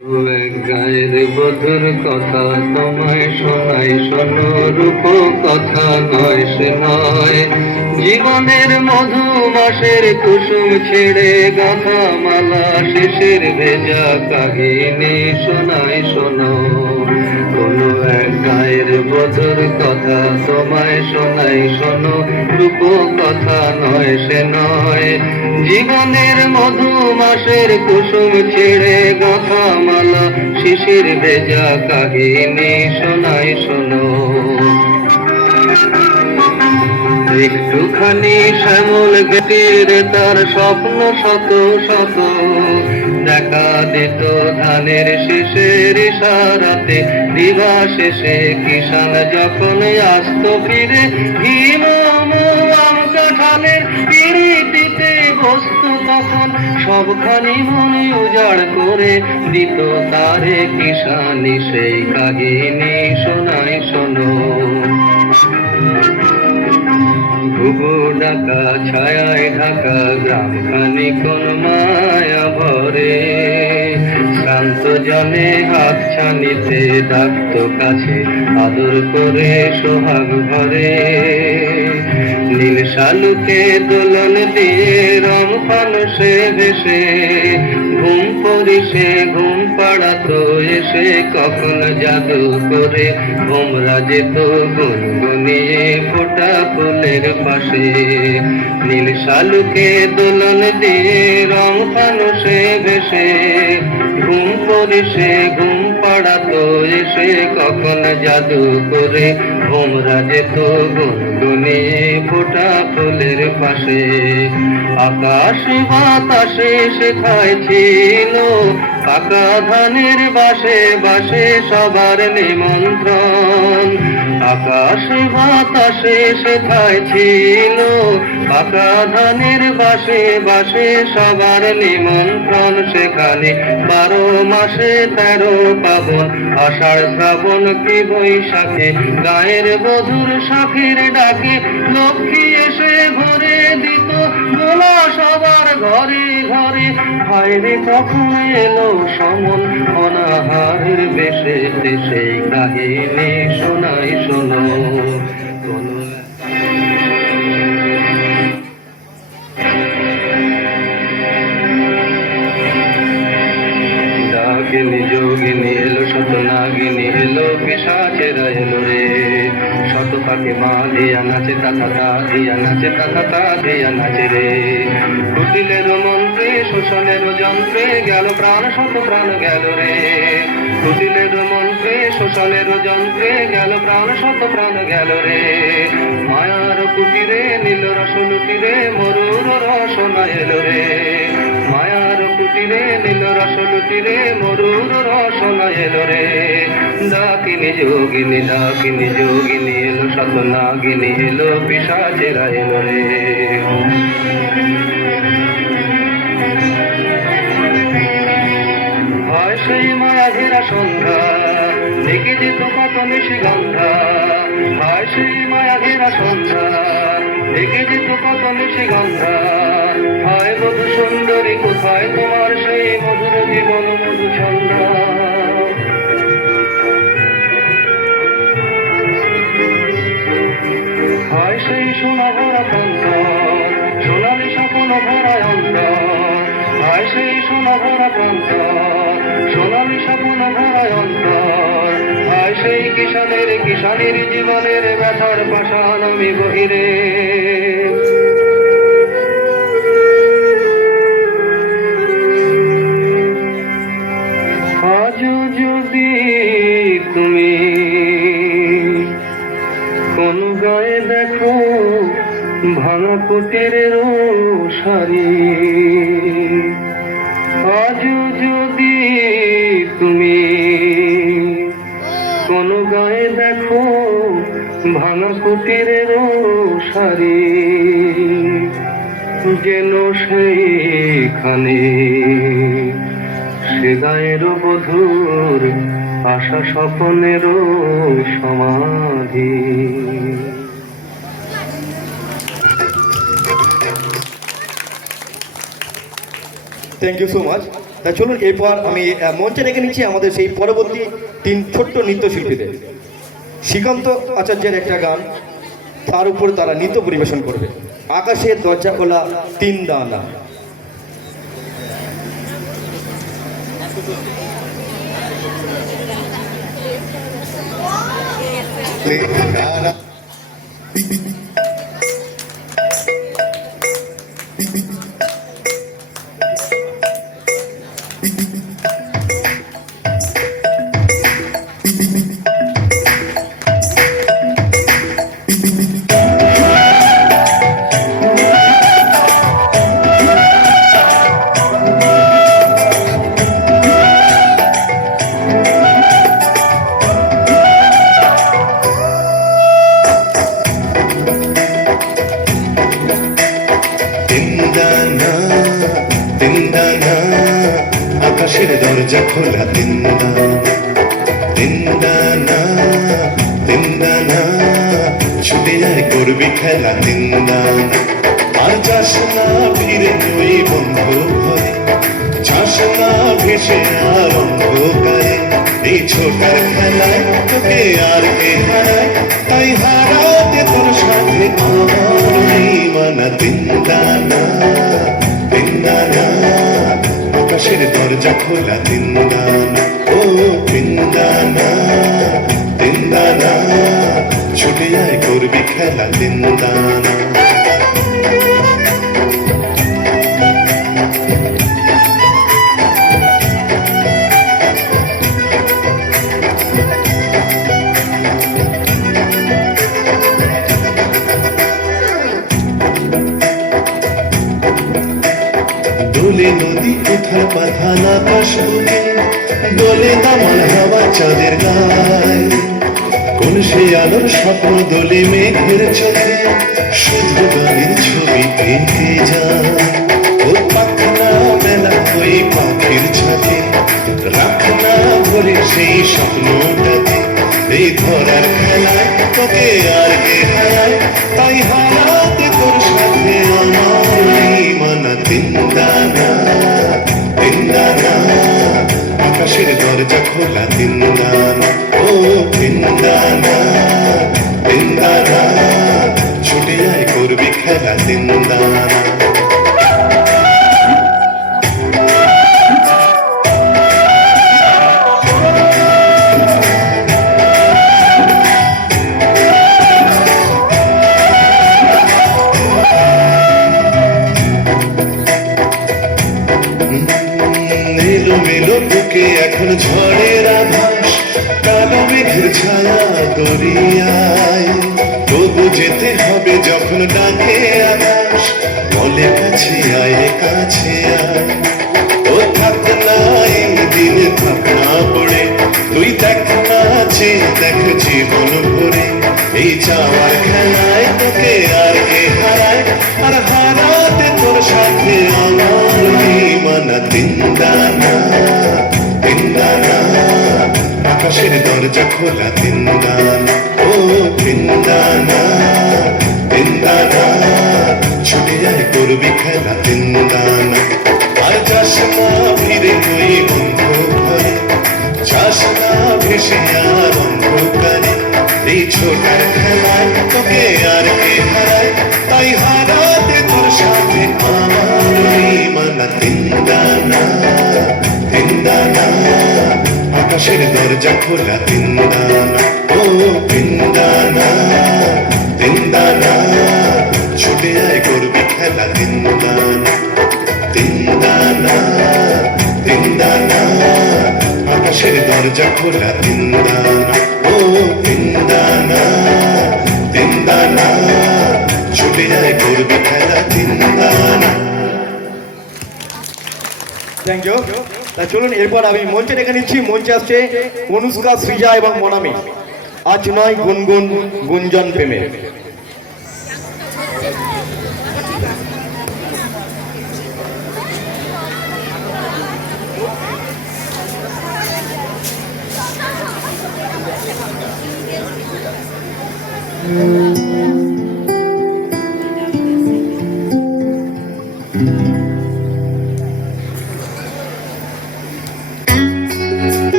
গায়ের বধুর কথা তোমায় শোনাই, শোনো রূপ কথা নয় সে নয়। জীবনের মধু মাসের কুসুম ছেড়ে গাথা মালা শেষের ভেজা কাহিনী শোনাই শোনো। কোনো এক গায়ের বধুর কথা তোমায় শোনাই, শোনো রূপ কথা নয় সে নয়। জীবনের মধু মাসের কুসুম ছেড়ে গাথা মালা শিশির ভেজা কাহিনী শোনাই শোনো। একটুখানি শ্যামল গেটির তার স্বপ্ন শত শত, দেখা দিত ধানের শেষের ইশারাতে। দিবা শেষে কিষান যখন আসত ফিরে, হিম আম কাঁঠালের পিড়িটিতে বসতো তখন সবখানি মনে উজাড় করে দিত তারে কিষানি সেই কাহিনী শোনাই শোনো। ঘুঘু ডাকা ছায়ায় ঢাকা গ্রামখানি কোন মায়া ভরে, শান্ত জনে হাত ছানিতে ডাকত কাছে আদর করে সোহাগ ভরে। নীল শালুকে দোলন দিয়ে রং ফানুষে ভেসে, ঘুম পরিশে ঘুম পাড়াতো এসে কখন জাদু করে। ভোমরা যেত গুনগুনিয়ে ফোটা ফুলের পাশে। নীল শালুকে দোলন দিয়ে রং ফানুষে ভেসে, ঘুম পরিশে ঘুম পাড়াতো এসে কখন জাদু করে। ভোমরা যেত গুনগুনিয়ে ফোটা ফুলের পাশে। আকাশ বাতাসে শেখায় ছিল পাকা ধানের বাসে বাসে সবার নিমন্ত্রণ। আকাশ বাতাসে শেখায় ছিল পাকা ধানের বাসে বাসে সবার নিমন্ত্রণ। সেখানে 12 মাসে 13 পাবন, আষাঢ় শ্রাবণ কি বৈশাখে গায়ের বধুর শাখের ডাকে লক্ষ্মী এসে ভরে দিত দোলা সবার ঘরে ঘরে। হায়রে কখন এলো সমন অনাহারের বেশে, সেই কাহিনী শোনাই শোনো। ডাকিনী যোগিনী এলো, শত নাগিনী এলো, পিশাচেরা এলো রে। শত পাখি মা দিয়া নাচে তাথা তা দিয়া নাচে তাথা তা দিয়া নাচে রে। কুটিলের মন্ত্রে শোষণের যন্ত্রে গেল প্রাণ, শত প্রাণ গেল রে। কুটিলের মন্ত্রে শোষণের যন্ত্রে গেল প্রাণ, শত প্রাণ গেল রে। মায়ার কুটিরে নীল রস লুটিরে মরুর রসনা এলো রে। মায়ার কুটিরে নীল রস লুটিরে মরুর রসনা এলো রে। ডাকিনী যোগিনী এলো, শত নাগিনী এলো, পিশাচেরা এলো রে। হয় সেই মায়া ঘেরা সন্ধ্যা, দেখে যেত কত নিশিগন্ধা। হয় সেই মায়া ঘেরা সন্ধ্যা, দেখে যেত কত নিশিগন্ধা। হয় মধু সুন্দরী কোথায় তোমার সেই মধুর জীবন মধু ছন্দ। হয় সেই সোনা ভরা প্রান্তর, সোনালি স্বপ্ন ভরা অন্তর। হয় সেই সোনা ভরা প্রান্তর, সোনালি স্বপ্ন ভরা অন্তর। হয় সেই কিষানের জীবনের ব্যথার পাষাণ আমি বহিরে। আজ যদি তুমি কোন গায়ে দেখো ভাঙা কুটিরের শাড়ি, আজ যদি তুমি কোন গায়ে দেখো ভাঙা কুটিরের শাড়ি, যেন সেইখানে সে গায়ের বধুর আশা স্বপনের সমাধি। Thank you so much. তা চলুন এরপর আমি মঞ্চে রেখে নিচ্ছি আমাদের সেই পরবর্তী 3 ছোট্ট নৃত্যশিল্পীদের। শ্রীকান্ত আচার্যের একটা গান, তার উপর তারা নৃত্য পরিবেশন করবে, আকাশের দরজা খোলা 3 দানা। আকাশের দরজা খোলা 3 দানা, ছুটে যায় করবি খেলা 3 দানা। আর যাস না ফিরে ওই বন্ধ ঘরে, যাস না ভেসে আর অন্ধকারে। এই ছোটার খেলায় তোকে আর কে হারায়, তাই হারাতে তোর সাথে আমার নেই মানা। 3 দানা, আকাশের দরজা খোলা 3 দানা। ও 3 দানা, ছুটে যায় করবি খেলা 3 দানা। দোলে নদী কোথার পাথান আকাশ বুকে, দোলে দামাল হাওয়া চাঁদের গায়। কোন সে আলোর স্বপ্ন দোলে মেঘের চোখে, শুধু গানের ছবি এঁকে যায়। ও পাখনা মেলা ওই পাখির ছাতে, রাখনা ভরে সেই স্বপ্নটাকে। এই ধরার খেলায় তোকে আর কে হারায়, তাই হারাতে তোর সাথে আমার নেই মানা। 3 দানা, আকাশের দরজা খোলা 3 দানা। ও 3 দানা, ছুটে যায় করবি খেলা 3 দানা। এলোমেলো বুকে এখন ঝড়ের আভাস, কালো মেঘের ছায়া দরিয়ায়। তবু যেতে হবে যখন ডাকে আকাশ, বলে কাছে আয় কাছে আয়। ও থাক না এই দিন, থাক না পড়ে, তুই দেখ না যে দেখ জীবন ভরে। এই যাওয়ার খেলায় তোকে আর কে হারায়, আর হারাতে তোর সাথে আমার নেই মানা। 3 দানা, আকাশের দরজা খোলা 3 দানা। ও 3 দানা, ছুটে যায় করবি খেলা 3 দানা। আর যাস না ফিরে ওই বন্ধ ঘরে, যাস না ভেসে আর অন্ধকারে। এই ছোটার খেলায় তোকে আর কে হারায়, তাই হারাতে তোর সাথে আমার নেই মানা। 3 দানা, আকাশের দরজা খোলা 3 দানা। ও 3 দানা, ছুটে যায় করবি খেলা 3 দানা। 3 দানা, আকাশের দরজা খোলা 3 দানা। ও 3 দানা, ছুটে যায় করবি খেলা 3 দানা। Thank you. তা চলুন এরপর আমি মঞ্চে রেখে নিচ্ছি, মঞ্চে আসছে অনুষ্কা, সৃজা এবং মনামি। আজ নয় গুনগুন গুঞ্জন প্রেমে।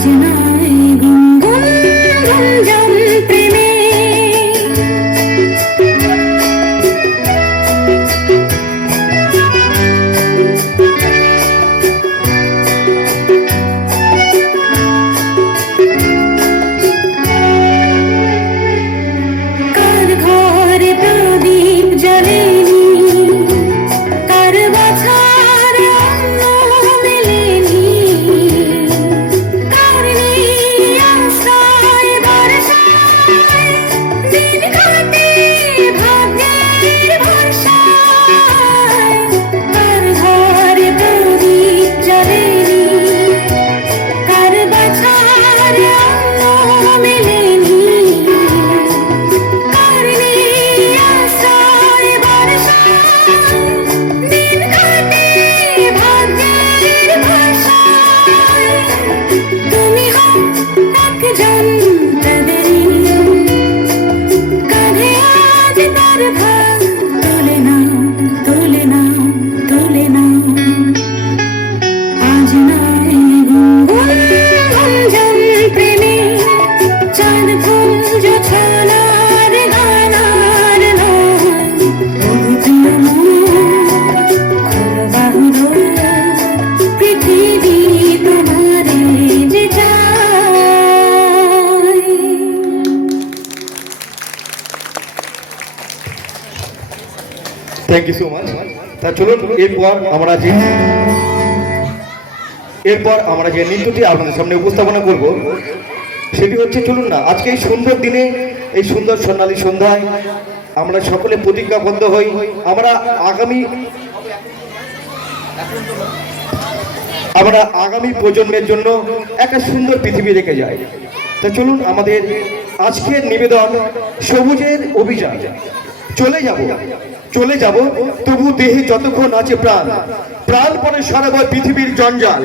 আজ নয় গুনগুন গুঞ্জন প্রেমে কার ঘরে প্রদীপ জ্বলেনি, কার বাছার অন্ন মেলেনি, কার নেই আশ্রয় বর্ষায়, দিন কাটে ভাগ্যের ভরসায়। কার ঘরে প্রদীপ জ্বলেনি, কার বাছার অন্ন মেলেনি, কার নেই আশ্রয় বর্ষায়, দিন কাটে ভাগ্যের ভরসায়। তুমি হও একজন তাদেরই, কাঁধে আজ তার ভার তোলে নাও, তোলে নাও, তোলে নাও। আজ নয় গুনগুন গুঞ্জন প্রেমে, চাঁদ ফুল জোছনার গানার নয়। ওগো প্রিয় মন, খোলো বাহু দোর, পৃথিবী তোমারে যে চায়। Thank you so much. তা চলুন এরপর আমরা যে নৃত্যটি আপনাদের সামনে উপস্থাপনা করব সেটি হচ্ছে, চলুন না আজকে এই সুন্দর দিনে, এই সুন্দর সোনালী সন্ধ্যায় আমরা সকলে প্রতিজ্ঞাবদ্ধ হই, আমরা আগামী প্রজন্মের জন্য একটা সুন্দর পৃথিবী রেখে যাই। তা চলুন আমাদের আজকের নিবেদন সবুজের অভিযান। চলে যাব তবু দেহে যতক্ষণ আছে প্রাণ, প্রাণ পরে সারাবার পৃথিবীর জঞ্জাল।